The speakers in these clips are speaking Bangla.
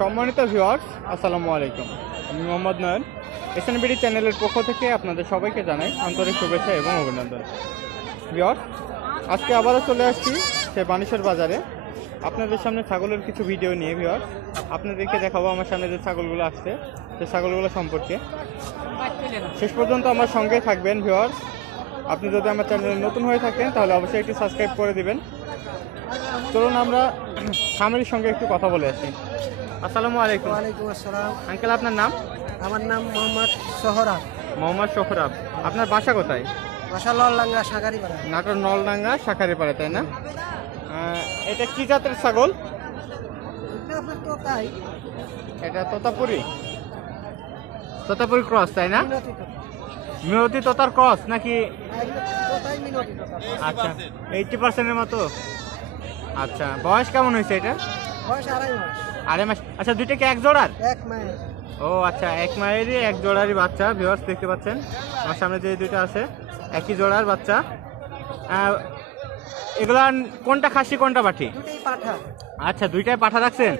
সম্মানিত ভিউয়ার্স, আসসালামু আলাইকুম। আমি মোহাম্মদ নয়ন, এসএনবিডি চ্যানেলের পক্ষ থেকে আপনাদের সবাইকে জানাই আন্তরিক শুভেচ্ছা এবং অভিনন্দন। ভিউয়ার্স, আজকে আবারও চলে আসছি সে বানেশ্বর বাজারে আপনাদের সামনে ছাগলের কিছু ভিডিও নিয়ে। ভিউয়ার্স, আপনাদেরকে দেখাবো আমার সামনে যে ছাগলগুলো আসছে সে ছাগলগুলো সম্পর্কে। শেষ পর্যন্ত আমার সঙ্গে থাকবেন। ভিউয়ার্স, আপনি যদি আমার চ্যানেলে নতুন হয়ে থাকেন তাহলে অবশ্যই একটু সাবস্ক্রাইব করে দিবেন। চলুন আমরা খামারির সঙ্গে একটু কথা বলে আসি। আসসালামু আলাইকুম। ওয়ালাইকুম আসসালাম। আঙ্কেল, আপনার নাম? আমার নাম মোহাম্মদ সোহরাব। মোহাম্মদ সোহরাব। আপনার বাসা কোথায়? বাসা লল্লাঙ্গা সাগারিপাড়া। নাটোর নলডাঙ্গা শাখারিপাড়া, তাই না? এটা কি জাতের ছাগল? এটা আপনার তো তাই এটা তোতাপুরি ক্রস, তাই না? মিনতি তো। মিনতি তোতার ক্রস নাকি? তোতাই মিনতি তো। আচ্ছা, 80%-এর মতো। আচ্ছা, বয়স কেমন হয়েছে এটা? বয়স 2.5 মাস। 2.5 মাস। আচ্ছা, দুইটা কি এক জোড়ার? এক মাস। ও আচ্ছা, এক মায়েরই এক জোড়ারই বাচ্চা। ভিউয়ার্স, দেখতে পাচ্ছেন আমার সামনে যে দুইটা আছে একই জোড়ার বাচ্চা। এগুলা কোনটা খাসি কোনটা পাঠি? দুটেই পাঠা। আচ্ছা, দুইটাই পাঠা রাখছেন।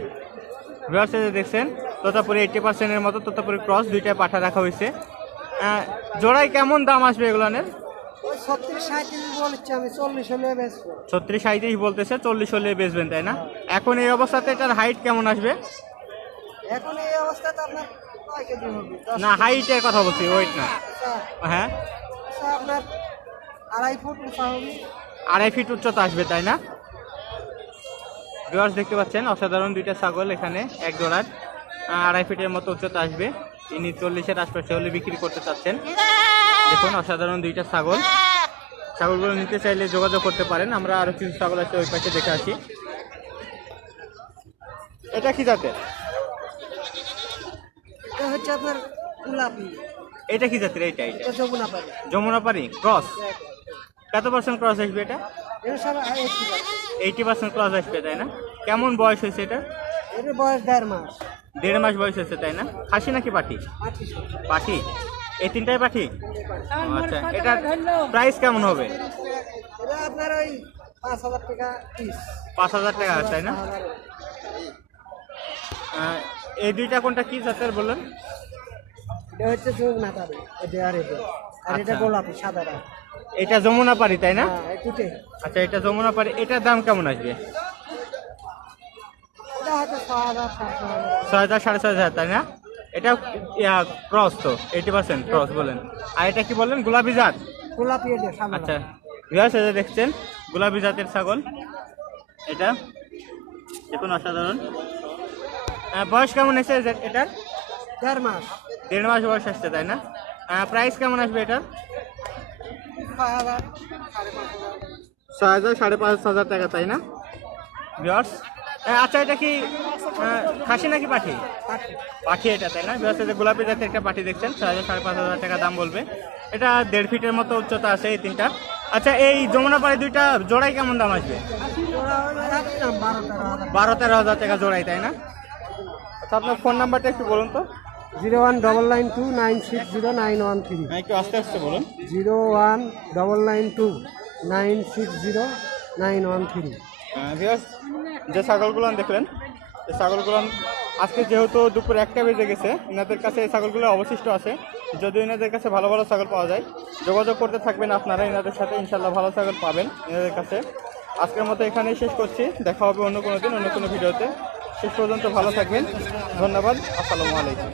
ভিউয়ার্স, দেখছেন তোতাপুরি 80%-এর মতো তোতাপুরি ক্রস, দুইটাই পাঠা রাখা হয়েছে। জোড়ায় কেমন দাম আসবে এগুলানের? ওই 36-37 বলছি, আমি 40 হলে বেচবো। 36-37 বলতেছে, 40 হলে বেচবেন, তাই না? এখন এই অবস্থাতে এটার হাইট কেমন আসবে? এখন এই অবস্থাতে আপনার কয় কেজি হবে? না, হাইটের কথা বলছি, ওয়েট না। হ্যাঁ, আপনার 2.5 ফুট উঁচা হবে। 2.5 ফিট উচ্চতা আসবে, তাই না? ভিউয়ার্স, দেখতে পাচ্ছেন অসাধারণ দুইটা ছাগল এখানে এক জোড়ার। 2.5 ফিটের মতো উচ্চতা আসবে। ইনি 40-এর আশপাশে হলে বিক্রি করতে চাচ্ছেন। দেখুন অসাধারণ দুইটা ছাগলগুলো নিতে চাইলে যোগাযোগ করতে পারেন। আমরা আরো কিছু ছাগল আছে ওই পাশে দেখে আসি। এটা কি জাতের? এটা হচ্ছে আপনার গোলাপি। এটা কি জাতের? এটা এটা যমুনাপাড়ি। যমুনাপাড়ি ক্রস। কত পার্সেন্ট ক্রস আসবে এটা? এটা সব 80% ক্রস আসবে, তাই না? কেমন বয়স হয়েছে এটা? এর বয়স 1.5 মাস। 1.5 মাস বয়স হয়েছে, তাই না? খাসি নাকি পাঠি? পাঠি। এই তিনটাই পাঠি। আচ্ছা, এটার প্রাইস কেমন হবে? এটা আপনার ওই 5,000 টাকা পিস। 5,000 টাকা, তাই না? এই দুইটা কোনটা কি জাতের বললেন? এটা হচ্ছে যমুনাপাড়ি। এটা আর এটা আচ্ছা। গোলাপি সাদাটা। এটা যমুনাপাড়ি, তাই না? হ্যাঁ, এই দুটোই। আচ্ছা, এটা যমুনাপাড়ি। এটার দাম কেমন আসবে? এটা হয়তো 6,000 7,000। 6,000 6,500, তাই না? এটা ক্রস তো 80% ক্রস বলেন। আর এটা কি বললেন? গোলাপি জাত। গোলাপি এটা সাদা। আচ্ছা, ভিউয়ার্স, এটা দেখছেন গোলাপি জাতের ছাগল। এটা দেখুন অসাধারণ। বয়স কেমন আছে এটার? 1.5 মাস। 1.5 মাস বয়স আসছে, তাই না? প্রাইস কেমন আসবে এটার? 6,000 6,000 5,500 টাকা, তাই না? ভিউয়ার্স, আচ্ছা, এটা কি খাসি নাকি পাঠি? পাঠি এটা, তাই না? ভিউয়ার্স, এটা গোলাপি জাতের একটা পাঠি দেখছেন। 6,000 5,500 টাকা দাম বলবে। এটা 1.5 ফিটের মতো উচ্চতা আছে এই তিনটা। আচ্ছা, এই যমুনাপাড়ি দুইটা জোড়াই কেমন দাম আসবে? 12-13,000 টাকা জোড়াই, তাই না? আচ্ছা, আপনার ফোন নাম্বারটা একটু বলুন তো। 01992960913। একটু আস্তে আস্তে বলুন। 01992960913। ভিউয়ার্স, যে ছাগলগুলো দেখলেন এই ছাগলগুলো আজকে যেহেতু দুপুর 1টা বেজে গেছে, এনাদের কাছে এই ছাগলগুলো অবশিষ্ট আছে। যদি এনাদের কাছে ভালো ভালো ছাগল পাওয়া যায় যোগাযোগ করতে থাকবেন আপনারা এনাদের সাথে, ইনশাল্লাহ ভালো ছাগল পাবেন এনাদের কাছে। আজকের মতো এখানেই শেষ করছি। দেখা হবে অন্য কোনো দিন অন্য কোনো ভিডিওতে। শেষ পর্যন্ত ভালো থাকবেন। ধন্যবাদ। আসসালামু আলাইকুম।